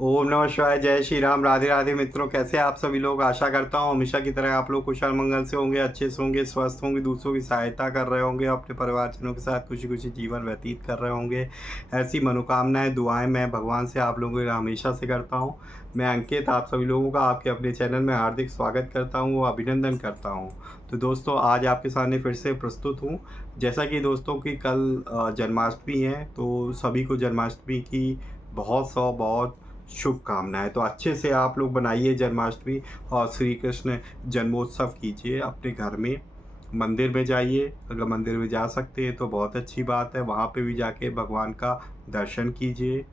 ओम नमः शिवाय। जय श्री राम। राधे राधे मित्रों, कैसे आप सभी लोग। आशा करता हूँ हमेशा की तरह आप लोग कुशल मंगल से होंगे, अच्छे से होंगे, स्वस्थ होंगे, दूसरों की सहायता कर रहे होंगे, अपने परिवारजनों के साथ खुशी खुशी जीवन व्यतीत कर रहे होंगे। ऐसी मनोकामनाएं दुआएं मैं भगवान से आप लोगों के लिए हमेशा से करता हूँ। मैं अंकित आप सभी लोगों का आपके अपने चैनल में हार्दिक स्वागत करता हूँ, अभिनंदन करता हूँ। तो दोस्तों, आज आपके सामने फिर से प्रस्तुत हूँ। जैसा कि दोस्तों की कल जन्माष्टमी है, तो सभी को जन्माष्टमी की बहुत शुभकामनाएं। तो अच्छे से आप लोग बनाइए जन्माष्टमी और श्री कृष्ण जन्मोत्सव कीजिए अपने घर में। मंदिर में जाइए, अगर मंदिर में जा सकते हैं तो बहुत अच्छी बात है, वहाँ पे भी जाके भगवान का दर्शन कीजिए।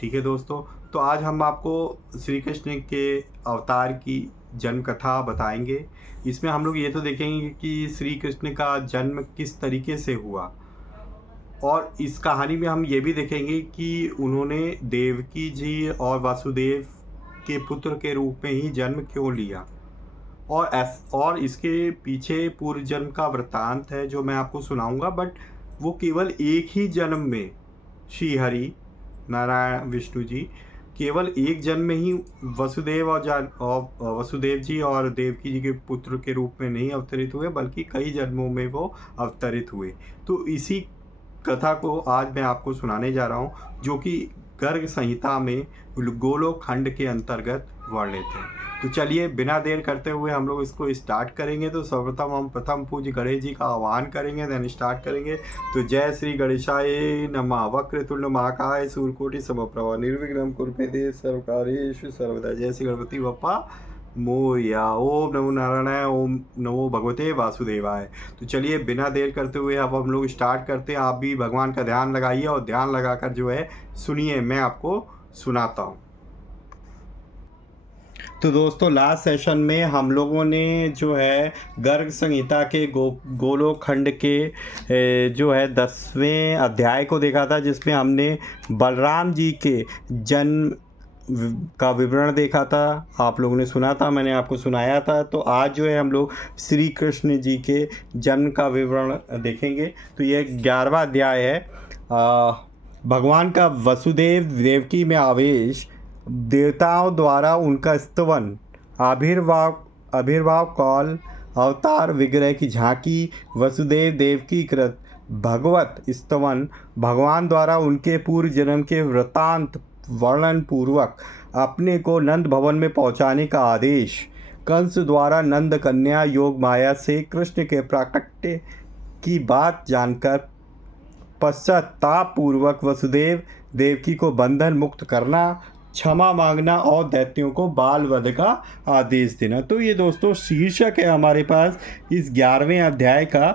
ठीक है दोस्तों, तो आज हम आपको श्री कृष्ण के अवतार की जन्म कथा बताएंगे। इसमें हम लोग ये तो देखेंगे कि श्री कृष्ण का जन्म किस तरीके से हुआ, और इस कहानी में हम ये भी देखेंगे कि उन्होंने देवकी जी और वासुदेव के पुत्र के रूप में ही जन्म क्यों लिया, और इसके पीछे पूर्व जन्म का वृत्तांत है जो मैं आपको सुनाऊंगा। बट वो केवल एक ही जन्म में श्री हरि नारायण विष्णु जी केवल एक जन्म में ही वसुदेव जी और देवकी जी के पुत्र के रूप में नहीं अवतरित हुए, बल्कि कई जन्मों में वो अवतरित हुए। तो इसी कथा को आज मैं आपको सुनाने जा रहा हूँ, जो कि गर्ग संहिता में गोलोक खंड के अंतर्गत वर्णित है। तो चलिए बिना देर करते हुए हम लोग इसको स्टार्ट करेंगे। तो सर्वप्रथम हम प्रथम पूज्य गणेश जी का आह्वान करेंगे, देन स्टार्ट करेंगे। तो जय श्री गणेशाय नमः। वक्रतुंड महाकाय सूर्यकोटि समप्रभा निर्विघ्नं कुरु मे देव सर्वकार्येषु सर्वदा। जय श्री गणपति बप्पा मोरया। ओम नमो नारायणाय, ओम नमो भगवते वासुदेवाय। तो चलिए बिना देर करते हुए अब हम लोग स्टार्ट करते हैं। आप भी भगवान का ध्यान लगाइए और ध्यान लगाकर जो है सुनिए, मैं आपको सुनाता हूँ। तो दोस्तों, लास्ट सेशन में हम लोगों ने जो है गर्ग संहिता के गोलोक खंड के जो है 10वें अध्याय को देखा था, जिसमें हमने बलराम जी के जन्म का विवरण देखा था। आप लोगों ने सुना था, मैंने आपको सुनाया था। तो आज जो है हम लोग श्री कृष्ण जी के जन्म का विवरण देखेंगे। तो यह 11वां अध्याय है। भगवान का वसुदेव देवकी में आवेश, देवताओं द्वारा उनका स्तवन, आविर्भाव कौल, अवतार विग्रह की झांकी, वसुदेव देवकी कृत भगवत स्तवन, भगवान द्वारा उनके पूर्व जन्म के वृतांत वर्णन पूर्वक अपने को नंद भवन में पहुंचाने का आदेश, कंस द्वारा नंद कन्या योग माया से कृष्ण के प्राकट्य की बात जानकर पश्चाताप पूर्वक वसुदेव देवकी को बंधन मुक्त करना, क्षमा मांगना और दैत्यों को बाल वध का आदेश देना। तो ये दोस्तों शीर्षक है हमारे पास इस 11वें अध्याय का।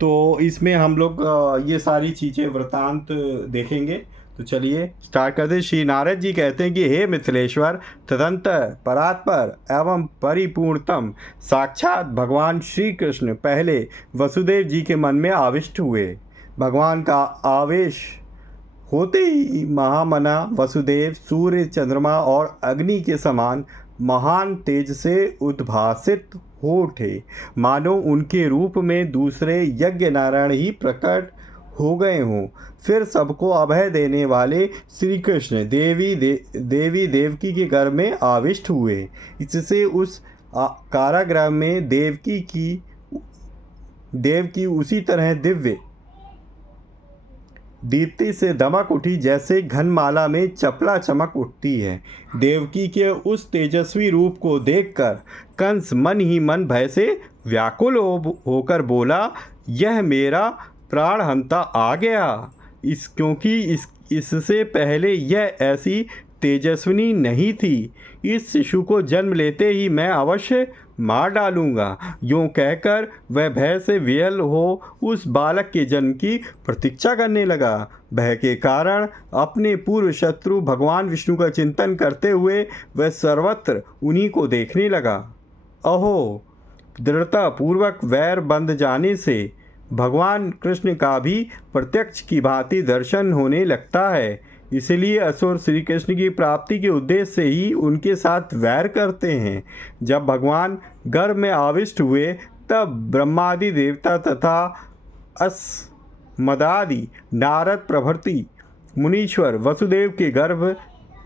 तो इसमें हम लोग ये सारी चीज़ें वृतांत देखेंगे। तो चलिए स्टार्ट करते हैं। श्री नारद जी कहते हैं कि हे मिथिलेश्वर, तदंतर परात्पर एवं परिपूर्णतम साक्षात भगवान श्री कृष्ण पहले वसुदेव जी के मन में आविष्ट हुए। भगवान का आवेश होते ही महामना वसुदेव सूर्य, चंद्रमा और अग्नि के समान महान तेज से उद्भासित हो उठे, मानो उनके रूप में दूसरे यज्ञ नारायण ही प्रकट हो गए हों। फिर सबको अभय देने वाले श्री कृष्ण देवी देवकी के घर में आविष्ट हुए। इससे उस कारागृह में देवकी उसी तरह दिव्य दीप्ति से दमक उठी जैसे घनमाला में चपला चमक उठती है। देवकी के उस तेजस्वी रूप को देखकर कंस मन ही मन भय से व्याकुल होकर बोला, यह मेरा प्राणहंता आ गया। क्योंकि इससे पहले यह ऐसी तेजस्विनी नहीं थी। इस शिशु को जन्म लेते ही मैं अवश्य मार डालूंगा। यूँ कहकर वह भय से विह्वल हो उस बालक के जन्म की प्रतीक्षा करने लगा। भय के कारण अपने पूर्व शत्रु भगवान विष्णु का चिंतन करते हुए वह सर्वत्र उन्हीं को देखने लगा। अहो, दृढ़ता पूर्वक वैर बंध जाने से भगवान कृष्ण का भी प्रत्यक्ष की भांति दर्शन होने लगता है। इसलिए असुर श्री कृष्ण की प्राप्ति के उद्देश्य से ही उनके साथ वैर करते हैं। जब भगवान गर्भ में आविष्ट हुए तब ब्रह्मादि देवता तथा अस्मदादि नारद प्रभृति मुनीश्वर वसुदेव के गर्भ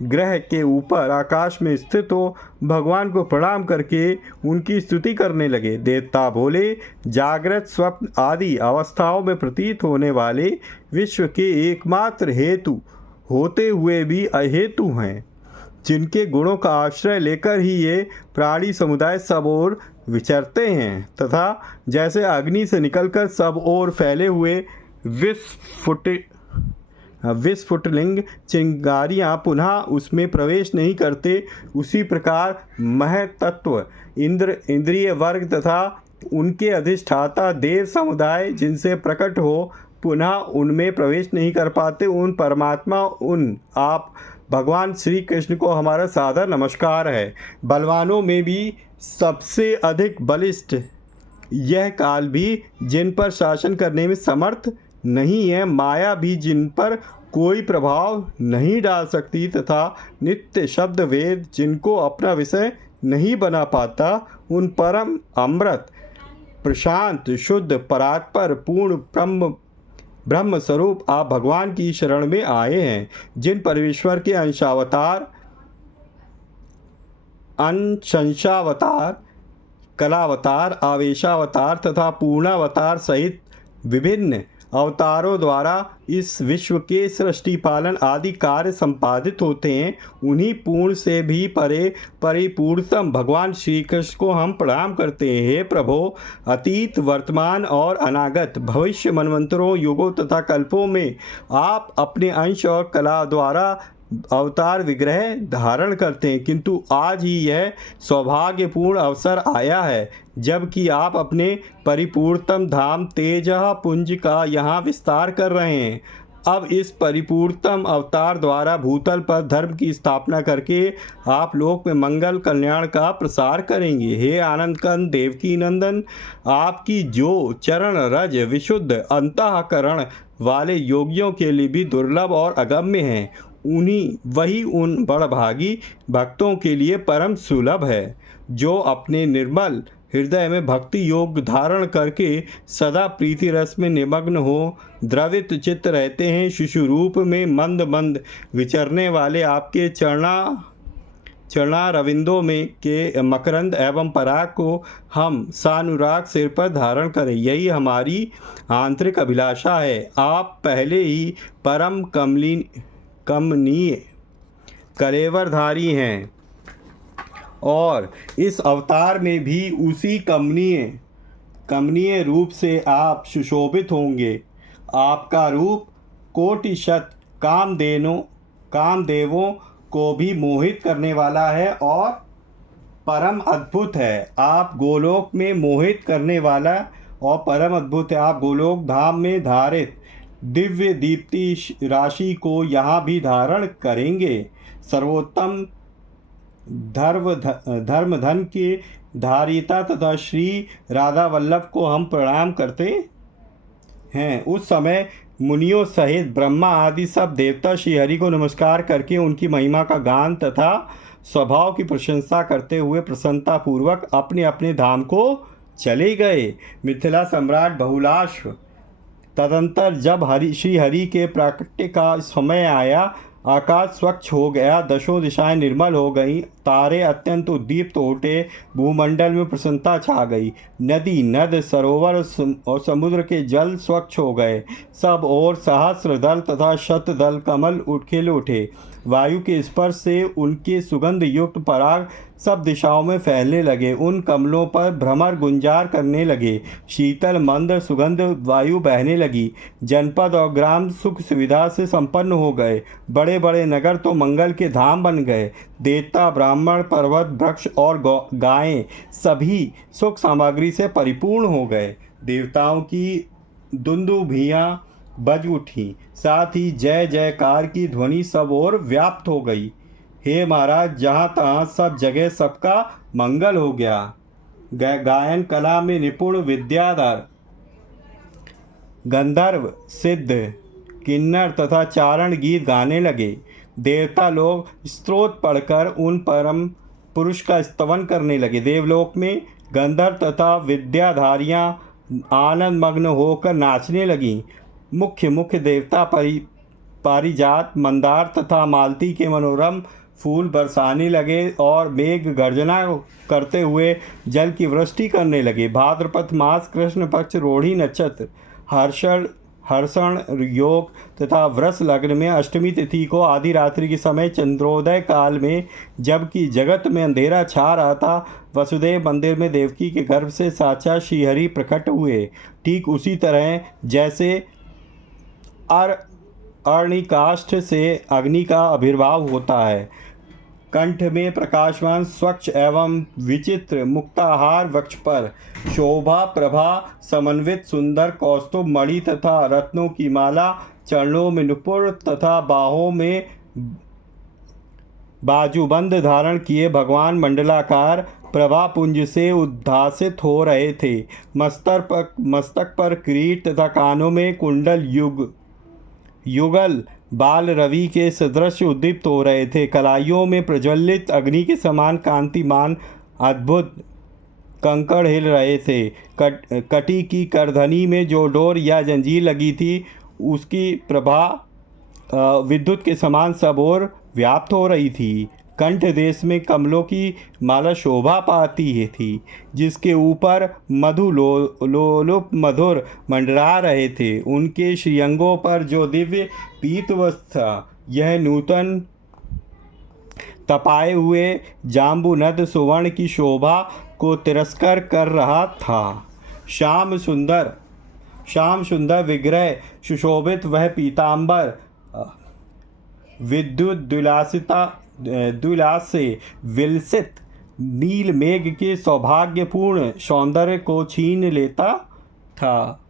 ग्रह के ऊपर आकाश में स्थित हो भगवान को प्रणाम करके उनकी स्तुति करने लगे। देवता बोले, जागृत, स्वप्न आदि अवस्थाओं में प्रतीत होने वाले विश्व के एकमात्र हेतु होते हुए भी अहेतु हैं, जिनके गुणों का आश्रय लेकर ही ये प्राणी समुदाय सब ओर विचरते हैं, तथा जैसे अग्नि से निकलकर सब ओर फैले हुए विस्फुटलिंग चिंगारियाँ पुनः उसमें प्रवेश नहीं करते, उसी प्रकार महतत्व इंद्रिय वर्ग तथा उनके अधिष्ठाता देव समुदाय जिनसे प्रकट हो पुनः उनमें प्रवेश नहीं कर पाते। उन परमात्मा उन आप भगवान श्री कृष्ण को हमारा सादर नमस्कार है। बलवानों में भी सबसे अधिक बलिष्ठ यह काल भी जिन पर शासन करने में समर्थ नहीं है, माया भी जिन पर कोई प्रभाव नहीं डाल सकती, तथा नित्य शब्द वेद जिनको अपना विषय नहीं बना पाता, उन परम अमृत प्रशांत शुद्ध परात्पर पूर्ण ब्रह्म स्वरूप आप भगवान की शरण में आए हैं, जिन परमेश्वर के अंशावतार, कलावतार, आवेशावतार तथा पूर्णावतार सहित विभिन्न अवतारों द्वारा इस विश्व के सृष्टि पालन आदि कार्य संपादित होते हैं, उन्हीं पूर्ण से भी परे परिपूर्णतम भगवान श्री कृष्ण को हम प्रणाम करते हैं। हे प्रभो, अतीत, वर्तमान और अनागत भविष्य मनवंतरों, युगों तथा कल्पों में आप अपने अंश और कला द्वारा अवतार विग्रह धारण करते हैं, किंतु आज ही यह सौभाग्यपूर्ण अवसर आया है जबकि आप अपने परिपूर्णतम धाम तेज पुंज का यहाँ विस्तार कर रहे हैं। अब इस परिपूर्णतम अवतार द्वारा भूतल पर धर्म की स्थापना करके आप लोक में मंगल कल्याण का प्रसार करेंगे। हे आनंद कंद देवकी नंदन, आपकी जो चरण रज विशुद्ध अंतःकरण वाले योगियों के लिए भी दुर्लभ और अगम्य हैं, वही उन बड़भागी भक्तों के लिए परम सुलभ है, जो अपने निर्मल हृदय में भक्ति योग धारण करके सदा प्रीति रस में निमग्न हो द्रवित चित्त रहते हैं। शिशु रूप में मंद मंद विचरने वाले आपके चरणा रविंदों में के मकरंद एवं पराग को हम सानुराग सिर पर धारण करें, यही हमारी आंतरिक अभिलाषा है। आप पहले ही परम कमनीय कलेवरधारी हैं और इस अवतार में भी उसी कमनीय रूप से आप सुशोभित होंगे। आपका रूप कोटि शत कामदेवों को भी मोहित करने वाला है और परम अद्भुत है। आप गोलोक में मोहित करने वाला और परम अद्भुत है। आप गोलोक धाम में धारित दिव्य दीप्ति राशि को यहाँ भी धारण करेंगे। सर्वोत्तम धर्म धन के धारिता तथा श्री राधा वल्लभ को हम प्रणाम करते हैं। उस समय मुनियों सहित ब्रह्मा आदि सब देवता श्री हरि को नमस्कार करके उनकी महिमा का गान तथा स्वभाव की प्रशंसा करते हुए प्रसन्नता पूर्वक अपने अपने धाम को चले गए। मिथिला सम्राट बहुलाश्व तदंतर जब श्री हरि के प्राकट्य का समय आया, आकाश स्वच्छ हो गया, दशों दिशाएं निर्मल हो गईं, तारे अत्यंत उद्दीप्त उठे, भूमंडल में प्रसन्नता छा गई, नदी नद सरोवर और समुद्र के जल स्वच्छ हो गए, सब और सहस्र दल तथा शत दल कमल खिल उठे, वायु के स्पर्श से उनके सुगंध युक्त पराग सब दिशाओं में फैलने लगे, उन कमलों पर भ्रमर गुंजार करने लगे, शीतल मंद सुगंध वायु बहने लगी, जनपद और ग्राम सुख सुविधा से संपन्न हो गए, बड़े बड़े नगर तो मंगल के धाम बन गए, देवता ब्राह्मण पर्वत वृक्ष और गायें सभी सुख सामग्री से परिपूर्ण हो गए। देवताओं की दुंदुभियाँ बज उठी, साथ ही जय जयकार की ध्वनि सब ओर व्याप्त हो गई। हे महाराज, जहाँ तहाँ सब जगह सबका मंगल हो गया। गायन कला में निपुण विद्याधर गंधर्व सिद्ध किन्नर तथा चारण गीत गाने लगे। देवता लोग स्तोत्र पढ़कर उन परम पुरुष का स्तवन करने लगे। देवलोक में गंधर्व तथा विद्याधारियाँ आनंद मग्न होकर नाचने लगीं। मुख्य देवता पारिजात, मंदार तथा मालती के मनोरम फूल बरसाने लगे और मेघ गर्जना करते हुए जल की वृष्टि करने लगे। भाद्रपद मास कृष्ण पक्ष रोहिणी नक्षत्र हर्षण योग तथा वृष लग्न में अष्टमी तिथि को आधी रात्रि के समय चंद्रोदय काल में, जबकि जगत में अंधेरा छा रहा था, वसुदेव मंदिर में देवकी के गर्भ से साक्षात श्रीहरि प्रकट हुए। ठीक उसी तरह जैसे अरणिकाष्ठ से अग्नि का आविर्भाव होता है, कंठ में प्रकाशमान स्वच्छ एवं विचित्र मुक्ताहार वक्ष पर शोभा प्रभा समन्वित सुंदर कौस्तुभ मणि तथा रत्नों की माला, चरणों में नुपुर तथा बाहों में बाजूबंद धारण किए भगवान मंडलाकार प्रभापुंज से उद्भासित हो रहे थे। मस्तक पर किरीट तथा कानों में कुंडल युगल बाल रवि के सदृश उद्दीप्त हो रहे थे। कलाइयों में प्रज्वलित अग्नि के समान कांतिमान अद्भुत कंकड़ हिल रहे थे। कटी की करधनी में जो डोर या जंजीर लगी थी, उसकी प्रभा विद्युत के समान सब ओर व्याप्त हो रही थी। कंठ देश में कमलों की माला शोभा पाती थी, जिसके ऊपर लोलुप मधुर मंडरा रहे थे। उनके श्रीअंगों पर जो दिव्य पीत वस्त्र था, यह नूतन तपाए हुए जाम्बुनद सुवर्ण की शोभा को तिरस्कार कर रहा था। श्याम सुंदर विग्रह सुशोभित वह पीतांबर विद्युत दुलास से विलसित नील मेघ के सौभाग्यपूर्ण सौंदर्य को छीन लेता था।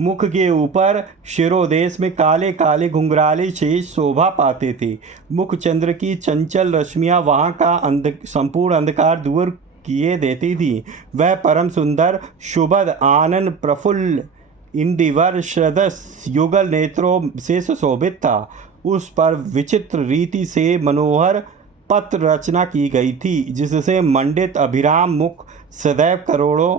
मुख के ऊपर शिरोदेश में काले काले घुंघराले शेष शोभा पाते थे। मुख चंद्र की चंचल रश्मियाँ वहाँ का संपूर्ण अंधकार दूर किए देती थी। वह परम सुंदर शुभद आनंद प्रफुल्ल इंदिवर श्रदस युगल नेत्रों से सुशोभित था। उस पर विचित्र रीति से मनोहर पत्र रचना की गई थी, जिससे मंडित अभिराम मुख सदैव करोड़ों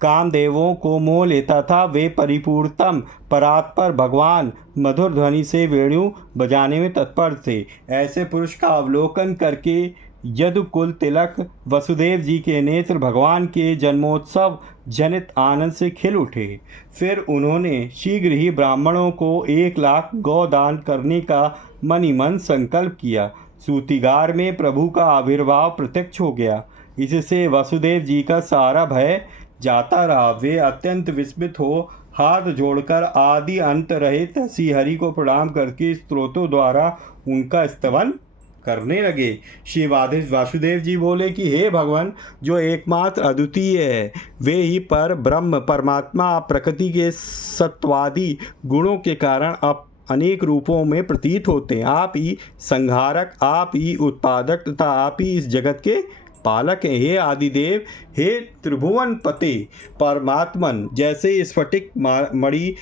कामदेवों को मोह लेता था। वे परिपूर्णतम परात्पर भगवान मधुर ध्वनि से वेणु बजाने में तत्पर थे। ऐसे पुरुष का अवलोकन करके यदुकुल तिलक वसुदेव जी के नेत्र भगवान के जन्मोत्सव जनित आनंद से खिल उठे। फिर उन्होंने शीघ्र ही ब्राह्मणों को 1,00,000 गौदान करने का मन ही मन संकल्प किया। सूतिगार में प्रभु का आविर्भाव प्रत्यक्ष हो गया। इससे वसुदेव जी का सारा भय जाता रहा। वे अत्यंत विस्मित हो हाथ जोड़कर आदि अंत रहित श्रीहरि को प्रणाम करके स्तोत्रों द्वारा उनका स्तवन करने लगे। श्री वासुदेव जी बोले कि हे भगवान, जो एकमात्र अद्वितीय है, वे ही पर ब्रह्म परमात्मा प्रकृति के सत्वादी गुणों के कारण अब अनेक रूपों में प्रतीत होते हैं। आप ही संहारक, आप ही उत्पादक तथा आप ही इस जगत के पालक हैं। हे आदिदेव, हे त्रिभुवन पते परमात्मन, जैसे स्फटिक मणि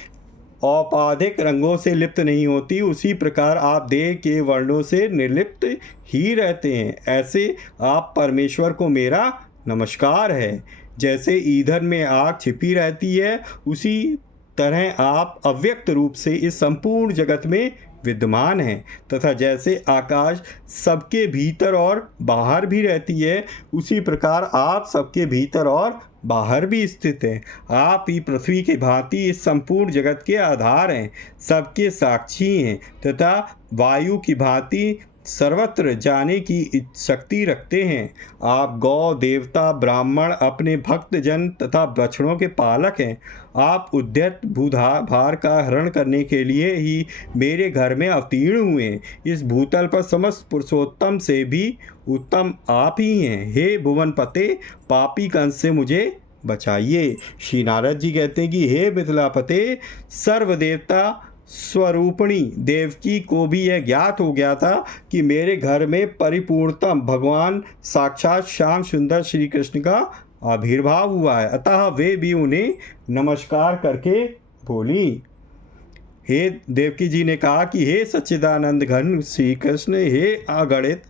औपाधिक रंगों से लिप्त नहीं होती, उसी प्रकार आप देह के वर्णों से निर्लिप्त ही रहते हैं। ऐसे आप परमेश्वर को मेरा नमस्कार है। जैसे ईंधन में आग छिपी रहती है, उसी तरह आप अव्यक्त रूप से इस संपूर्ण जगत में विद्यमान हैं, तथा जैसे आकाश सबके भीतर और बाहर भी रहती है, उसी प्रकार आप सबके भीतर और बाहर भी स्थित हैं। आप ही पृथ्वी की भांति इस संपूर्ण जगत के आधार हैं, सबके साक्षी हैं, तथा वायु की भांति सर्वत्र जाने की शक्ति रखते हैं। आप गौ देवता ब्राह्मण अपने भक्त जन तथा बछड़ों के पालक हैं। आप उद्यत भूभार का हरण करने के लिए ही मेरे घर में अवतीर्ण हुए। इस भूतल पर समस्त पुरुषोत्तम से भी उत्तम आप ही हैं। हे भुवनपते, पापी कंस से मुझे बचाइए। श्री नारद जी कहते हैं कि हे मिथिलापते, सर्वदेवता स्वरूपिणी देवकी को भी यह ज्ञात हो गया था कि मेरे घर में परिपूर्णतम भगवान साक्षात श्याम सुंदर श्री कृष्ण का आविर्भाव हुआ है। अतः वे भी उन्हें नमस्कार करके बोली। हे देवकी जी ने कहा कि हे सच्चिदानंद घन श्री कृष्ण, हे अगणित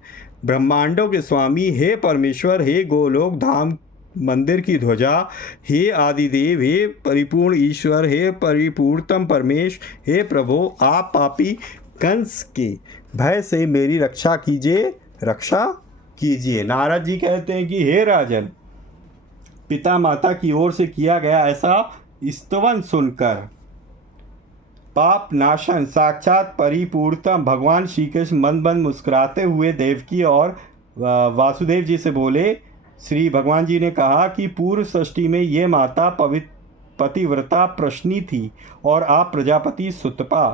ब्रह्मांडों के स्वामी, हे परमेश्वर, हे गोलोक धाम मंदिर की ध्वजा, हे आदिदेव, हे परिपूर्ण ईश्वर, हे परिपूर्णतम परमेश, हे प्रभु, आप पापी कंस के भय से मेरी रक्षा कीजिए। नारद जी कहते हैं कि हे राजन, पिता माता की ओर से किया गया ऐसा स्तवन सुनकर पाप नाशन साक्षात परिपूर्णतम भगवान श्री कृष्ण मंद मंद मुस्कुराते हुए देवकी और वासुदेव जी से बोले। श्री भगवान जी ने कहा कि पूर्व सृष्टि में ये माता पतिव्रता प्रश्नी थी और आप प्रजापति सुतपा।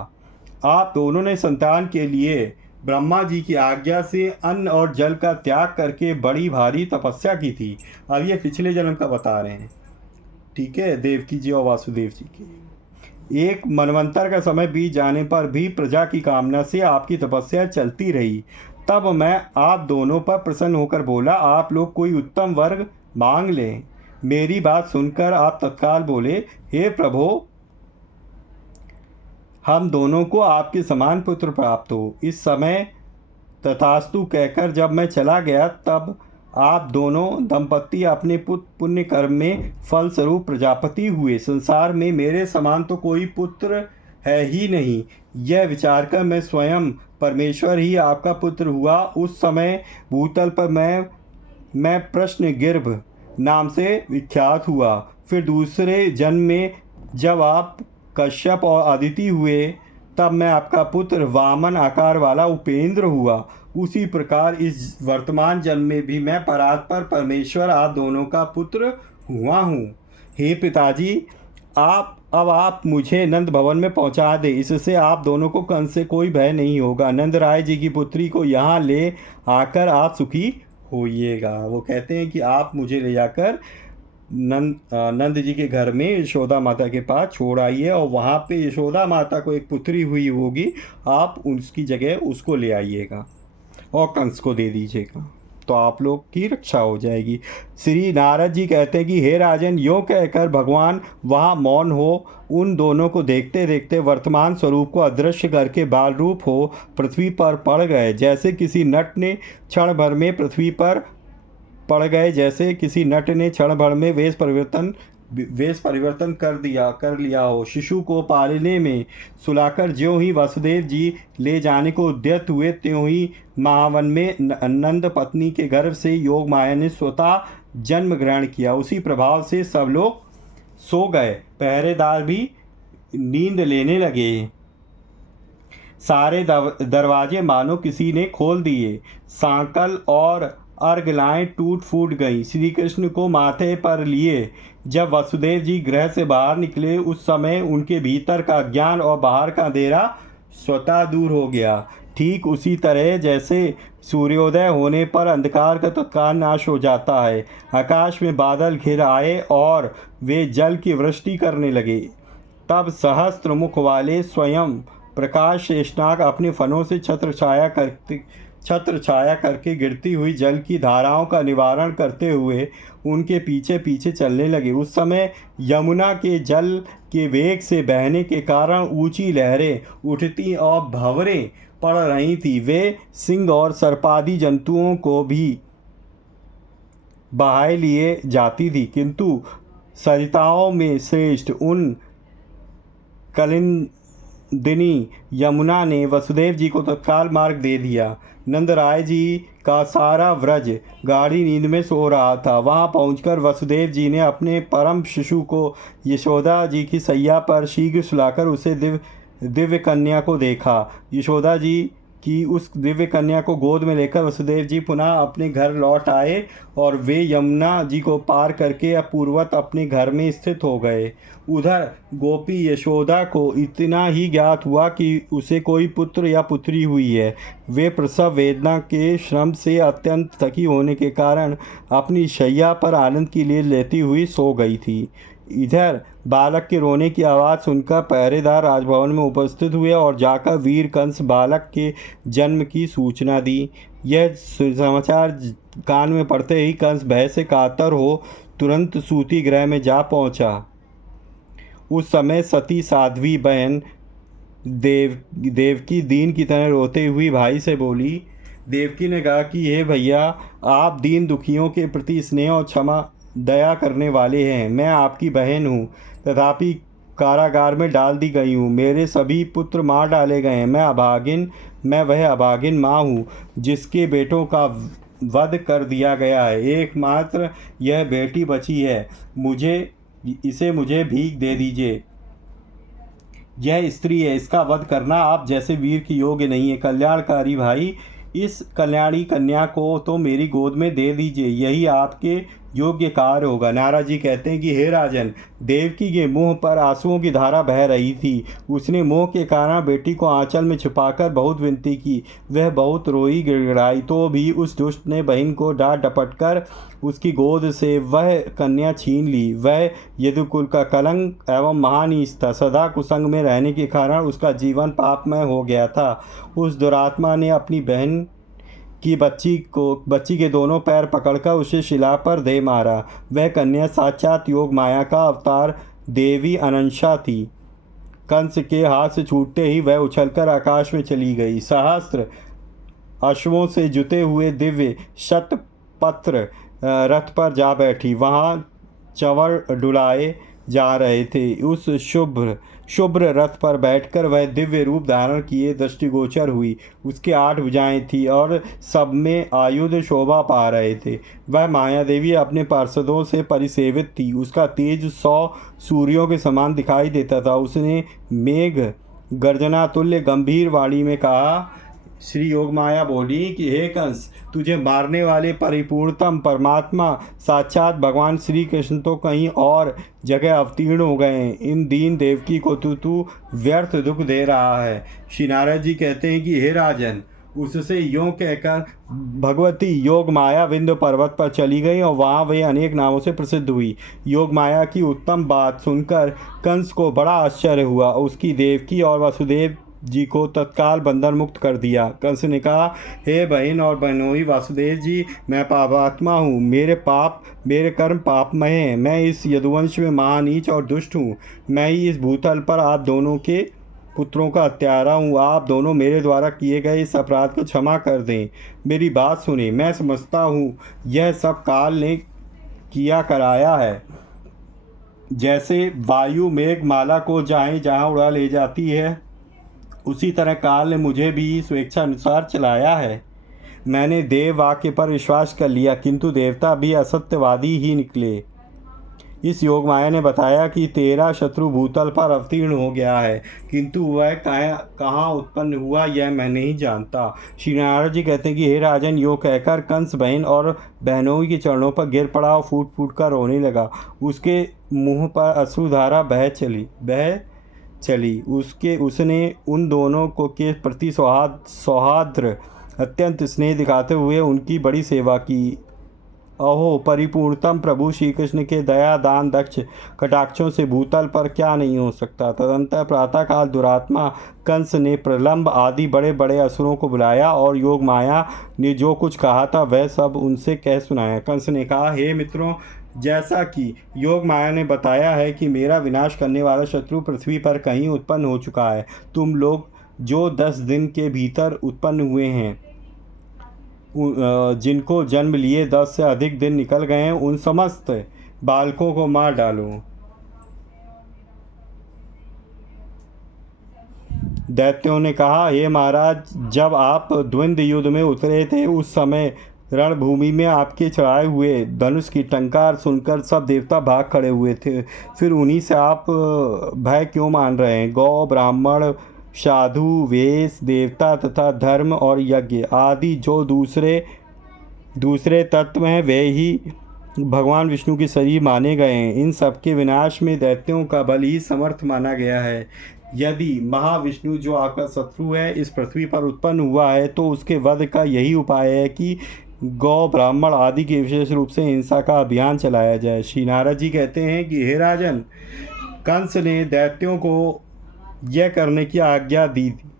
आप दोनों ने संतान के लिए ब्रह्मा जी की आज्ञा से अन्न और जल का त्याग करके बड़ी भारी तपस्या की थी। अब ये पिछले जन्म का बता रहे हैं, ठीक है, देवकी जी और वासुदेव जी की। एक मनवंतर का समय बीत जाने पर भी प्रजा की कामना से आपकी तपस्या चलती रही। तब मैं आप दोनों पर प्रसन्न होकर बोला, आप लोग कोई उत्तम वर्ग मांग लें। मेरी बात सुनकर आप तत्काल बोले, हे प्रभु, हम दोनों को आपके समान पुत्र प्राप्त हो। इस समय तथास्तु कहकर जब मैं चला गया, तब आप दोनों दंपति अपने पुण्य कर्म में फलस्वरूप प्रजापति हुए। संसार में मेरे समान तो कोई पुत्र है ही नहीं, यह विचार कर मैं स्वयं परमेश्वर ही आपका पुत्र हुआ। उस समय भूतल पर मैं प्रश्न गिर्भ नाम से विख्यात हुआ। फिर दूसरे जन्म में जब आप कश्यप और अदिति हुए, तब मैं आपका पुत्र वामन आकार वाला उपेंद्र हुआ। उसी प्रकार इस वर्तमान जन्म में भी मैं परात्पर परमेश्वर आप दोनों का पुत्र हुआ हूँ। हे पिताजी, आप मुझे नंद भवन में पहुँचा दे, इससे आप दोनों को कंस से कोई भय नहीं होगा। नंद राय जी की पुत्री को यहाँ ले आकर आप सुखी होइएगा। वो कहते हैं कि आप मुझे ले जाकर नंद जी के घर में यशोदा माता के पास छोड़ आइए, और वहाँ पे यशोदा माता को एक पुत्री हुई होगी, आप उसकी जगह उसको ले आइएगा और कंस को दे दीजिएगा, तो आप लोग की रक्षा हो जाएगी। श्री नारद जी कहते हैं कि हे राजन, यों कहकर भगवान वहाँ मौन हो उन दोनों को देखते देखते वर्तमान स्वरूप को अदृश्य करके बाल रूप हो पृथ्वी पर पड़ गए। जैसे किसी नट ने क्षण भर में पृथ्वी पर पड़ गए, जैसे किसी नट ने क्षण भर में वेश परिवर्तन कर लिया हो। शिशु को पालने में सुलाकर ज्यों ही वसुदेव जी ले जाने को उद्यत हुए, त्यों ही महावन में नंद पत्नी के गर्भ से योग माया ने स्वतः जन्म ग्रहण किया। उसी प्रभाव से सब लोग सो गए, पहरेदार भी नींद लेने लगे। सारे दरवाजे मानो किसी ने खोल दिए। सांकल और अर्घलाएँ टूट फूट गईं। श्री कृष्ण को माथे पर लिए जब वसुदेव जी गृह से बाहर निकले, उस समय उनके भीतर का ज्ञान और बाहर का अंधेरा स्वतः दूर हो गया। ठीक उसी तरह जैसे सूर्योदय होने पर अंधकार का तत्काल नाश हो जाता है। आकाश में बादल घिर आए और वे जल की वृष्टि करने लगे। तब सहस्त्र मुख वाले स्वयं प्रकाश शेषनाग अपने फनों से छत्र छाया करके गिरती हुई जल की धाराओं का निवारण करते हुए उनके पीछे पीछे चलने लगे। उस समय यमुना के जल के वेग से बहने के कारण ऊंची लहरें उठती और भंवरें पड़ रही थी। वे सिंह और सर्पादि जंतुओं को भी बहाए लिए जाती थी, किंतु सरिताओं में श्रेष्ठ उन कलिंदिनी यमुना ने वसुदेव जी को तत्काल मार्ग दे दिया। नंदराय जी का सारा व्रज गाढ़ी नींद में सो रहा था। वहां पहुंचकर वसुदेव जी ने अपने परम शिशु को यशोदा जी की सैया पर शीघ्र सुलाकर उसे दिव्य कन्या को देखा। यशोदा जी की उस दिव्य कन्या को गोद में लेकर वसुदेव जी पुनः अपने घर लौट आए और वे यमुना जी को पार करके पूर्वत अपने घर में स्थित हो गए। उधर गोपी यशोदा को इतना ही ज्ञात हुआ कि उसे कोई पुत्र या पुत्री हुई है। वे प्रसव वेदना के श्रम से अत्यंत थकी होने के कारण अपनी शैया पर आनंद की लील लेती हुई सो गई थी। इधर बालक के रोने की आवाज़ सुनकर पहरेदार राजभवन में उपस्थित हुए और जाकर वीर कंस बालक के जन्म की सूचना दी। यह समाचार कान में पड़ते ही कंस भय से कातर हो तुरंत सूती गृह में जा पहुंचा। उस समय सती साध्वी बहन देवकी दीन की तरह रोते हुई भाई से बोली। देवकी ने कहा कि हे भैया, आप दीन दुखियों के प्रति स्नेह और क्षमा दया करने वाले हैं। मैं आपकी बहन हूँ, तथापि कारागार में डाल दी गई हूँ। मेरे सभी पुत्र मार डाले गए हैं। मैं वह अभागिन माँ हूँ जिसके बेटों का वध कर दिया गया है। एकमात्र यह बेटी बची है। मुझे भीख दे दीजिए। यह स्त्री है, इसका वध करना आप जैसे वीर की योग्य नहीं है। कल्याणकारी भाई, इस कल्याणी कन्या को तो मेरी गोद में दे दीजिए, यही आपके योग्य कार्य होगा। नारद जी कहते हैं कि हे राजन, देवकी के मुंह पर आंसुओं की धारा बह रही थी। उसने मोह के कारण बेटी को आंचल में छुपाकर बहुत विनती की। वह बहुत रोई गिड़गिड़ाई, तो भी उस दुष्ट ने बहन को डांट डपट कर उसकी गोद से वह कन्या छीन ली। वह यदुकुल का कलंक एवं महानीच था। सदा कुसंग में रहने के कारण उसका जीवन पापमय हो गया था। उस दुरात्मा ने अपनी बहन की बच्ची के दोनों पैर पकड़कर उसे शिला पर दे मारा। वह कन्या साक्षात योग माया का अवतार देवी अनंशा थी। कंस के हाथ से छूटते ही वह उछलकर आकाश में चली गई। सहस्त्र अश्वों से जुते हुए दिव्य शतपत्र रथ पर जा बैठी। वहाँ चंवर डुलाए जा रहे थे। उस शुभ्र रथ पर बैठकर वह दिव्य रूप धारण किए दृष्टिगोचर हुई। उसके 8 भुजाएं थी और सब में आयुध शोभा पा रहे थे। वह माया देवी अपने पार्षदों से परिसेवित थी। उसका तेज 100 सूर्यों के समान दिखाई देता था। उसने मेघ गर्जना तुल्य गंभीर वाणी में कहा। श्री योगमाया बोली कि हे कंस, तुझे मारने वाले परिपूर्णतम परमात्मा साक्षात भगवान श्री कृष्ण तो कहीं और जगह अवतीर्ण हो गए हैं। इन दीन देवकी को तू व्यर्थ दुख दे रहा है। श्री नारद जी कहते हैं कि हे राजन, उससे यों कहकर भगवती योग माया विंध्य पर्वत पर चली गई और वहाँ वे अनेक नामों से प्रसिद्ध हुई। योग माया की उत्तम बात सुनकर कंस को बड़ा आश्चर्य हुआ। उसकी देवकी और वसुदेव जी को तत्काल बंधन मुक्त कर दिया। कंस ने कहा, हे बहन और बहनोई वासुदेव जी, मैं पापात्मा हूँ। मेरे कर्म पापमय हैं। मैं इस यदुवंश में महानीच और दुष्ट हूँ। मैं ही इस भूतल पर आप दोनों के पुत्रों का हत्यारा हूँ। आप दोनों मेरे द्वारा किए गए इस अपराध को क्षमा कर दें। मेरी बात सुने। मैं समझता हूँ यह सब काल ने किया कराया है। जैसे वायु मेघमाला को जहाँ उड़ा ले जाती है, उसी तरह काल ने मुझे भी स्वेच्छा अनुसार चलाया है। मैंने देव वाक्य पर विश्वास कर लिया, किंतु देवता भी असत्यवादी ही निकले। इस योग माया ने बताया कि तेरा शत्रु भूतल पर अवतीर्ण हो गया है, किंतु वह कहाँ उत्पन्न हुआ यह मैं नहीं जानता। श्री नारद जी कहते हैं कि हे राजन, यो कहकर कंस बहन और बहनों के चरणों पर गिर पड़ा और फूट फूट कर रोने लगा। उसके मुँह पर अश्रुधारा बह चली। उसने उन दोनों को के प्रति सौहार्द्र अत्यंत स्नेह दिखाते हुए उनकी बड़ी सेवा की। अहो, परिपूर्णतम प्रभु श्री कृष्ण के दया दान दक्ष कटाक्षों से भूतल पर क्या नहीं हो सकता। तदंतर प्रातःकाल दुरात्मा कंस ने प्रलंब आदि बड़े बड़े असुरों को बुलाया और योग माया ने जो कुछ कहा था वह सब उनसे कह सुनाया। कंस ने कहा, हे मित्रों, जैसा कि योग माया ने बताया है कि मेरा विनाश करने वाला शत्रु पृथ्वी पर कहीं उत्पन्न हो चुका है। तुम लोग जो 10 दिन के भीतर उत्पन्न हुए हैं, जिनको जन्म लिए 10 से अधिक दिन निकल गए हैं, उन समस्त बालकों को मार डालो। दैत्यों ने कहा, हे महाराज, जब आप द्वंद्व युद्ध में उतरे थे उस समय रणभूमि में आपके चढ़ाए हुए धनुष की टंकार सुनकर सब देवता भाग खड़े हुए थे। फिर उन्हीं से आप भय क्यों मान रहे हैं? गौ, ब्राह्मण, साधु, वेश, देवता तथा धर्म और यज्ञ आदि जो दूसरे तत्व हैं, वे ही भगवान विष्णु के शरीर माने गए हैं। इन सबके विनाश में दैत्यों का बल ही समर्थ माना गया है। यदि महाविष्णु जो आपका शत्रु है इस पृथ्वी पर उत्पन्न हुआ है, तो उसके वध का यही उपाय है कि गौ, ब्राह्मण आदि के विशेष रूप से हिंसा का अभियान चलाया जाए। श्री नारद जी कहते हैं कि हे राजन, कंस ने दैत्यों को यह करने की आज्ञा दी थी।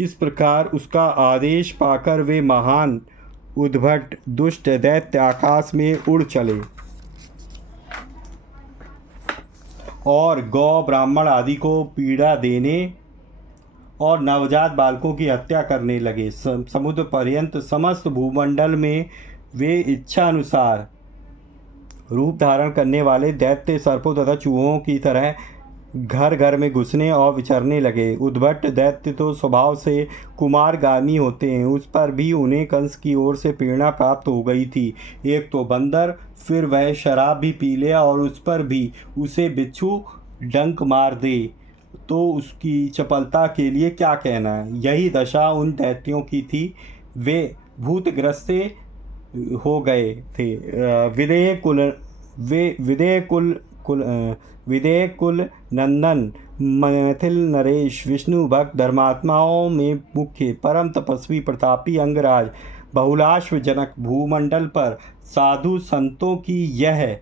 इस प्रकार उसका आदेश पाकर वे महान उद्भट दुष्ट दैत्य आकाश में उड़ चले और गौ, ब्राह्मण आदि को पीड़ा देने और नवजात बालकों की हत्या करने लगे। समुद्र पर्यंत समस्त भूमंडल में वे इच्छा अनुसार रूप धारण करने वाले दैत्य सर्पों तथा चूहों की तरह घर घर में घुसने और विचरने लगे। उद्भट दैत्य तो स्वभाव से कुमारगामी होते हैं, उस पर भी उन्हें कंस की ओर से प्रेरणा प्राप्त हो गई थी। एक तो बंदर, फिर वह शराब भी पी ले और उस पर भी उसे बिच्छू डंक मार दे तो उसकी चपलता के लिए क्या कहना। यही दशा उन दैत्यों की थी। वे भूतग्रस्त से हो गए थे। विदेह कुल वे विदेह कुल कुल विदेह कुल नंदन मैथिल नरेश विष्णु भक्त धर्मात्माओं में मुख्य परम तपस्वी प्रतापी अंगराज बहुलाश्व जनक भूमंडल पर साधु संतों की यह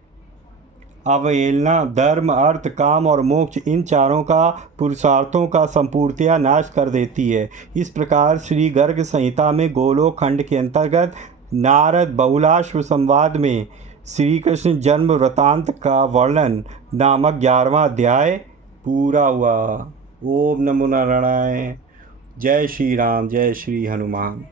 अवहेलना धर्म अर्थ काम और मोक्ष इन चारों का पुरुषार्थों का संपूर्णतया नाश कर देती है। इस प्रकार श्री गर्ग संहिता में गोलोक खंड के अंतर्गत नारद बहुलाश्व संवाद में श्री कृष्ण जन्म वृतांत का वर्णन नामक 11वां अध्याय पूरा हुआ। ओम नमो नारायण। जय श्री राम, जय श्री हनुमान।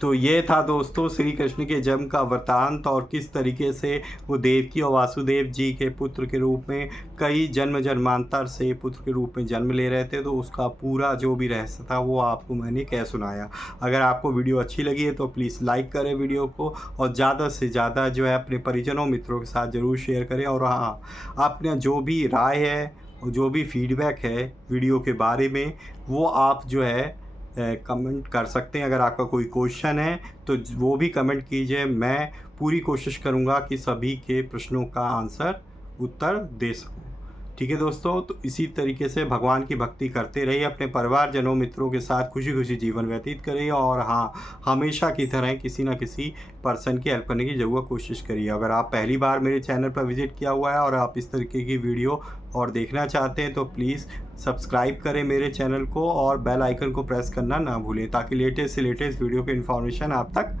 तो ये था दोस्तों श्री कृष्ण के जन्म का वृतांत और किस तरीके से वो देवकी और वासुदेव जी के पुत्र के रूप में कई जन्म जन्मांतर से पुत्र के रूप में जन्म ले रहे थे। तो उसका पूरा जो भी रहस्य था वो आपको मैंने कह सुनाया। अगर आपको वीडियो अच्छी लगी है तो प्लीज़ लाइक करें वीडियो को और ज़्यादा से ज़्यादा जो है अपने परिजनों मित्रों के साथ ज़रूर शेयर करें। और हाँ, आपने जो भी राय है और जो भी फीडबैक है वीडियो के बारे में वो आप जो है कमेंट कर सकते हैं। अगर आपका कोई क्वेश्चन है तो वो भी कमेंट कीजिए। मैं पूरी कोशिश करूँगा कि सभी के प्रश्नों का उत्तर दे सकूँ। ठीक है दोस्तों, तो इसी तरीके से भगवान की भक्ति करते रहिए, अपने परिवारजनों मित्रों के साथ खुशी खुशी जीवन व्यतीत करिए। और हाँ, हमेशा की तरह किसी न किसी पर्सन की हेल्प करने की ज़रूर कोशिश करिए। अगर आप पहली बार मेरे चैनल पर विजिट किया हुआ है और आप इस तरीके की वीडियो और देखना चाहते हैं तो प्लीज़ सब्सक्राइब करें मेरे चैनल को और बेल आइकन को प्रेस करना ना भूलें ताकि लेटेस्ट से लेटेस्ट वीडियो की इन्फॉर्मेशन आप तक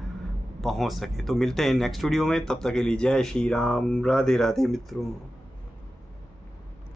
पहुंच सके। तो मिलते हैं नेक्स्ट वीडियो में, तब तक के लिए जय श्री राम, राधे राधे मित्रों।